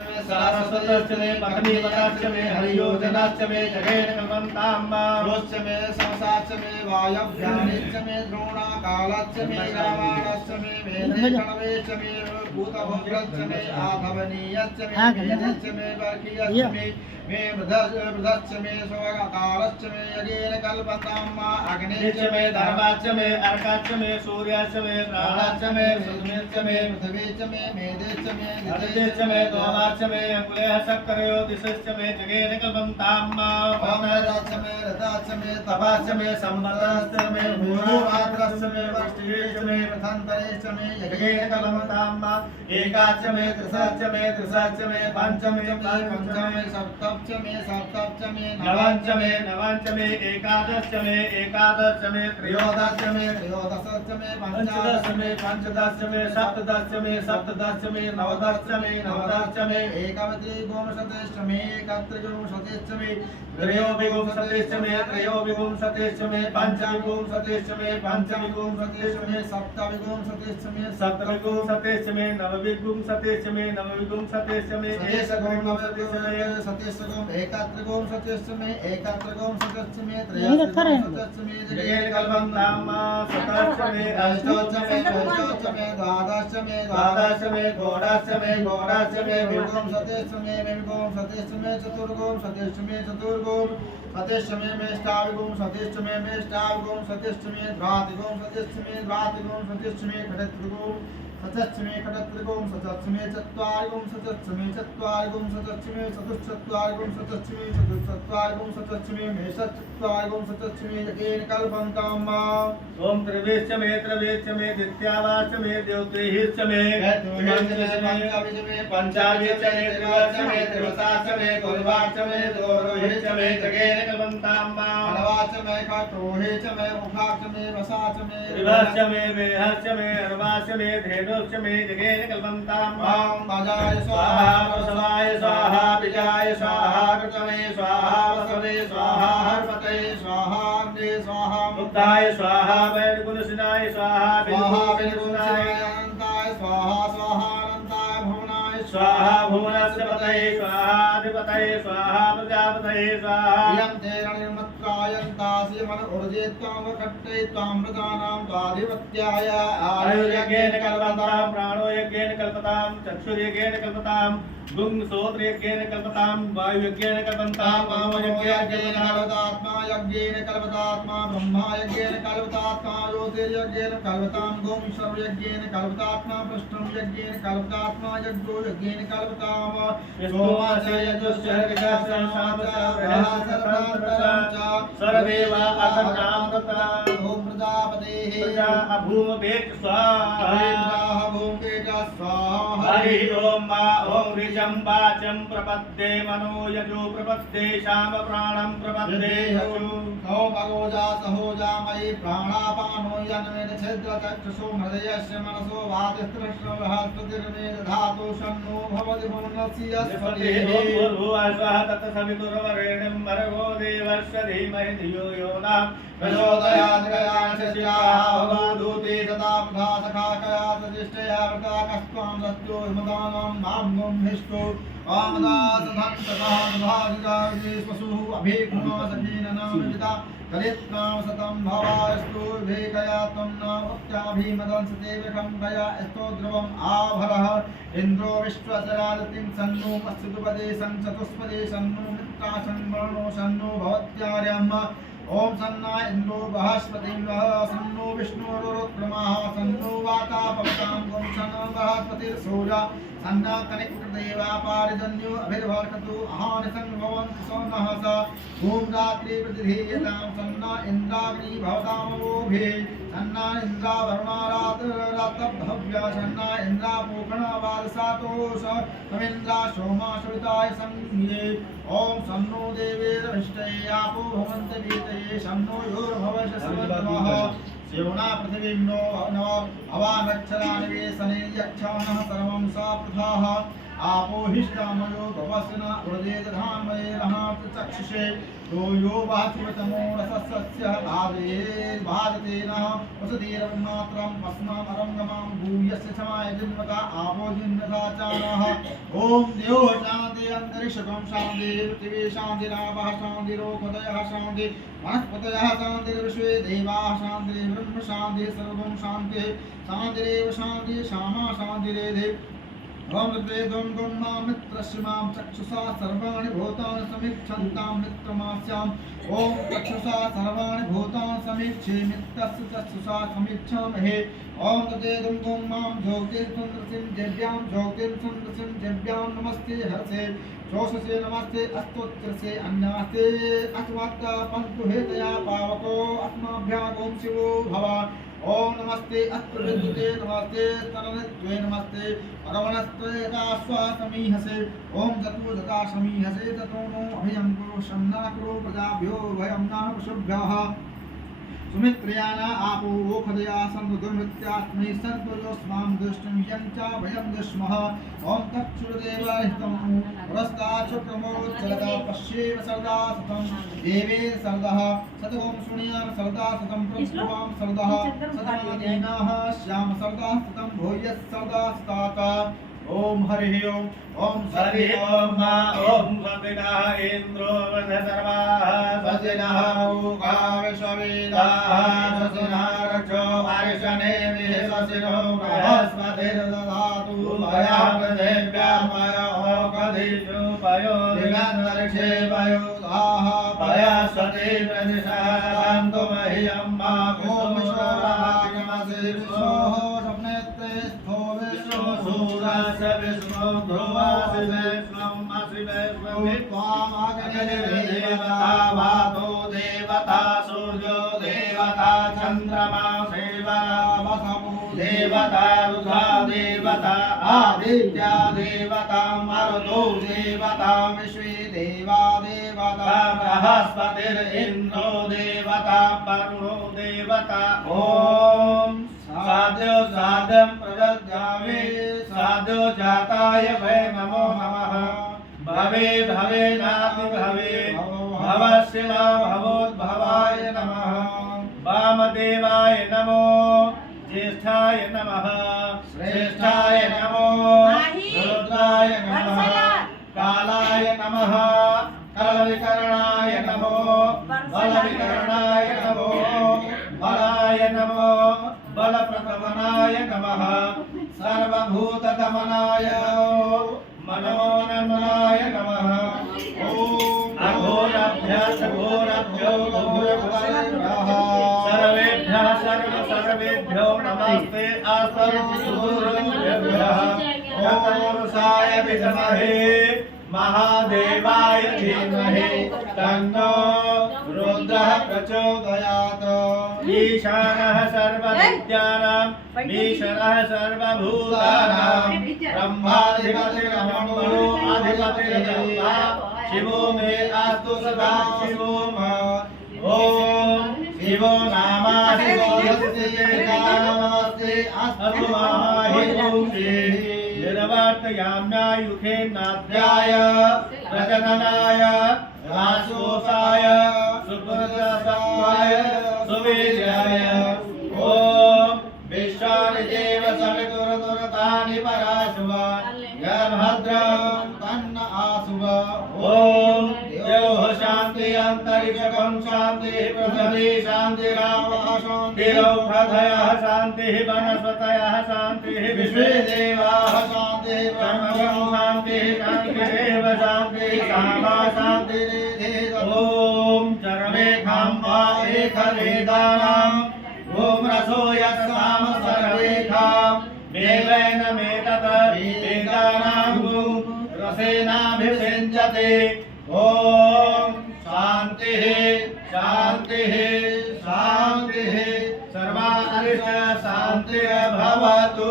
सरस्वतश्च मे पठनीपताश्च मे हरियोजनाश्च मे जगेन कल्पन्ताम्रोश्च मे समसाश्च मे वायव्यानिश्च मे द्रोणाकालश्च मे रावाणश्च मे वेदकणवेश्च मे भूतभुग्रश्च मे आधवनीयश्च मे वेदश्च मे वर्गीयश्च मे मृधश्च मे स्वकालश्च मे यज्ञेन कल्पन्ताम् अग्निश्च मे धर्माश्च मे अर्काश्च मे सूर्याश्च मे प्राणाश्च मे सुमेश्च मे पृथिवीश्च मे मेदेश्च मे नितेश्च मे दोमाश्च मे अंगुलेः सक्करयो दिशश्च मे जगेन कल्पन्ताम् ओमराश्च मे रथाश्च मे तपाश्च मे सम्मतश्च मे भूमात्रश्च मे वष्टिश्च मे पथन्तरेश्च मे जगेन कल्पन्ताम् एकाश्च मे त्रिसश्च मे पञ्चमे सप्तश्च मे नवाञ्च मे एकादश मे त्रयोदश मे पंचदश मे सप्तदश मे नवदश मे एकविंशतिश्च मे एकत्रिंशतिश्च मे त्रयोविंशतिश्च मे पंचविंशतिश्च मे सप्तविंशतिश्च मे नवविंशतिश्च मे एकत्रिंशतिश्च मे त्रयोविंशतिश्च मे जगेन कल्पन्ताम् सतश्च मे अष्टोश्च मे नवश्च मे द्वादश मे षोडश मे विंशतिश्च मे चतुर्विंशतिश्च मे सतिश्च मे मेष्टाविंशतिश्च मे द्वाविंशतिश्च मे सतश्च मे खडत्रिविंशतिश्च मे चत्वारिविंशतिश्च मे चतुश्चत्वारिविंशतिश्च मे चतुश्चत्वारिविंशतिश्च मे मेषचत्वारिविंशतिश्च मे जगेन कल्पन्ताम् ओम त्रिवेश्च मे द्वितीयावाश्च मे द्योतिश्च मे पंचाविश्च मे त्रिवर्ष मे त्रिवसाश्च मे कुर्वाश्च मे दोरोहिश्च मे जगेन कल्पन्ताम् अनवाश्च मे खट्रोहिश्च मे उभाश्च मे वसाश्च मे त्रिवर्ष मे वेहश्च मे अर्वाश्च मे धेनुश्च मे जगेन कल्पन्ताम् ओम अजाय स्वाहा वसवाय स्वाहा विजाय स्वाहा कृतमे स्वाहा वसवे स्वाहा हर्पते स्वाहा अग्ने स्वाहा मुक्ताय स्वाहा वैरगुणसिनाय स्वाहा विद्युनाय अनन्ताय स्वाहा अनन्ताय भुवनाय स्वाहा भुवनस्य पतये स्वाहा अधिपतये स्वाहा प्रजापतये स्वाहा यं तेन निर्मत्कायन्तासि मन ऊर्जेत्वां कट्टे त्वां प्रजानां त्वाधिपत्याय आयुर्यज्ञेन कल्पतां प्राणोयज्ञेन कल्पतां चक्षुर्यज्ञेन कल्पतां श्रोत्रयज्ञेन कल्पतां वायुयज्ञेन कल्पतां वामयज्ञेन कल्पतात्मा यज्ञेन कल्पतात्मा ब्रह्मयज्ञेन कल्पतात्मा ज्योतिर्यज्ञेन कल्पतां गोमशर्वयज्ञेन कल्पतात्मा पृष्ठं यज्ञेन कल्पतात्मा यज्ञो यज्ञेन कल्पतां सर्वे वा अतनामृतां ओम प्रजापतेः प्रजा अभूमवेद स्वाहा भूमवेद स्वाहा हरि ओम मा ओम ऋजं वाचं प्रपद्ये मनो यजो प्रपद्ये शाम प्राणं प्रपद्ये नो भगोजा सहोजा मयि प्राणापानो यन्मेन छिद्रचक्षुषो हृदयस्य मनसो वातिस्त्रश्रवहस्पतिर्मे दधातु शन्नो भवति भुवनस्य स्पतिः भूर्भुवः तत्सवितुर्वरेण्यं भर्गो देवस्य धीमहि धियो यो नः प्रचोदयात् भगवदूते तदा प्रभा सखा कया सजिष्टया व्रता कस्त्वां सत्यो हिमदानां नाम हिष्टो आमदासधन्तकाभाजिताविश्वसुः अभिगुणो सखीन नामजिता कलित्नां सतं भवास्तु भेकया त्वं नामत्याभिमदंसते विखं गया स्तोद्रवम् आभरः इन्द्रो विश्वचरादितिं सन्नो मत्स्युपदे सञ्चतुष्पदे सन्नो मित्रासन् वर्णो सन्नो भवत्यार्यम् ओम सन्ना इंद्रो बृहस्पतिं सन्नो विष्णुरुक्रमः सन्नो वाता पवतां गुं सन्नो बृहस्पतिर्सूर्य सन्ना कनिकृदेवा पारिजन्यो अभिर्वर्षतु अहानिसं भवन्तु सौनः स ॐ रात्रि प्रतिधीयतां सन्ना इन्द्राग्नि भवतामवोभिः सन्ना इन्द्रा वरुणारातभव्य सन्ना इन्द्रा पूषणा वारसातोष समिन्द्रा सोमा सविताय संज्ञे ओम सन्नो देवेरभिष्टये आपो भवन्ति वीतये सन्नो योर्भवश समन्वः शिवना पृथिवीं नो नव अवानक्षरानिवेशने यक्षाणः सर्वं सा पृथाः आपो हिष्टामयो भवस्ना उर्जेदधामये नहात् चक्षुषे यो यो वाचिवतमो रसस्य आदेर् भागते नः वसुधीरमात्रं अस्मामरङ्गमां भूयस्य क्षमाय जिन्वता आपो जिन्वताचारः ॐ देवो शान्ति अन्तरिक्षकं शान्ति पृथिवी शान्तिरापः शान्तिरोपदयः शान्ति वनस्पतयः शान्तिर्विश्वे देवाः शान्तिः ब्रह्म शान्तिः सर्वं शान्तिः शान्तिरेव शान्तिः श्यामा शान्तिरेधि ओम वेदों गुम्मा मित्रश्रीमां चक्षुषा सर्वाणि भूतानि समीक्षन्तां मित्रमास्याम् ओम चक्षुषा सर्वाणि भूतानि समीक्षे मित्रस्य चक्षुषा समीक्षामहे ओम वेदों गुम्मां ज्योतिर्सुन्दरसिं दिव्यां ज्योतिर्सुन्दरसिं दिव्यां नमस्ते हर्षे शोषसे नमस्ते अस्तोत्रसे अन्यास्ते अस्मत्ता पन्तुहेतया पावको अस्माभ्यागों शिवो भव ओम नमस्ते अत्रिविद्युते नमस्ते तननित्वे नमस्ते भगवनस्ते यथाश्वासमीहसे ओम जतो जता समीहसे ततो नो अभयं कुरु शम्ना कुरु प्रजाभ्यो भयं न पशुभ्यः सुमित्र्याना आपो ओखदया सन्दुर्मृत्यास्मै सर्वयोस्मां दुष्टं यञ्च भयं दुष्मः ओम तक्षुर्देवहितं पुरस्ताच्छक्रमोच्चलता पश्येव सर्दा सतं देवे सर्दः सतगों शृणुयाम सर्दा सतं प्रभुवां सर्दः सतमादीनाः श्याम सर्दा सतं भूयः सर्दा स्ताता ओम हरि ओम हरि ओम ओम वंदना इंद्रो वंद सर्वाः वंदना उगा विश्ववेदाः वंदना रक्षो वारिशने विहससिनो बृहस्पतिर्दधातु मया प्रदेव्यामय ओकधिषु पयो दिगन्तरिक्षे पयो दाः पयस्वति प्रदिशान्तु मह्यं मा गोमिश्वरागमसि विश्वोः स्वप्नेत्रे स्थो विश्वो सूरस्य विश्वो ध्रुवस्य विश्वं असि विश्वं त्वामागनिर्देवता भातो देवता सूर्यो देवता चन्द्रमा सेवा वसवो देवता रुद्रा देवता आदित्या देवता मरुतो देवता विश्वे देवा देवता बृहस्पतिरिन्द्रो देवता वरुणो देवता ॐ साध्यो साधं प्रदद्यामि साध्यो जाताय वै नमो नमः भवे भवे नाति भवे भवस्य वा भवोद्भवाय नमः वामदेवाय नमो ज्येष्ठाय नमः श्रेष्ठाय नमो रुद्राय नमः कालाय नमः कलविकरणाय नमो बलविकरणाय नमो बलाय नमो बलप्रतमनाय नमः सर्वभूतदमनाय मनोन्मनाय नमः ॐ अघोरभ्यो घोरभ्यः सर्वेभ्यः सर्वेभ्यो नमस्ते आसर्वभ्यः ओम विद्महे महादेवाय धीमहि तन्नो रुद्रः प्रचोदयात् ईशानः सर्वविद्यानां ईशनः सर्वभूतानां ब्रह्माधिपतिरहमो अधिपतिर्ब्रह्मा शिवो मे अस्तु सदा शिवो ॐ शिवो नामासि नमस्ते अस्तु महाहिपुंसे निर्वर्तयाम्यायुखे नाद्याय प्रजननाय रासोपाय सुकृतसत्वाय सुवीर्याय ॐ विश्वानिदेव सवितुरतुरतानि पराशुव यभद्रं तन्न आशुव ॐ देवः शान्ति अन्तरिक्षं शान्तिः पृथिवी शान्तिरावः शान्तिरौषधयः शान्तिः वनस्पतयः शान्तिः विश्वे देवाः शान्तिः ब्रह्मं शान्तिः शान्तिरेव शान्तिः सामा शान्तिरेधेत ॐ चरमेघाम्बा एकवेदानाम् ॐ रसो यत्साम सर्वेखा वेवेन मेतत वेदानां रसेनाभिषिञ्चते ॐ शान्तिः शान्तिः शान्तिः सर्वारिष्ट शान्तिर्भवतु।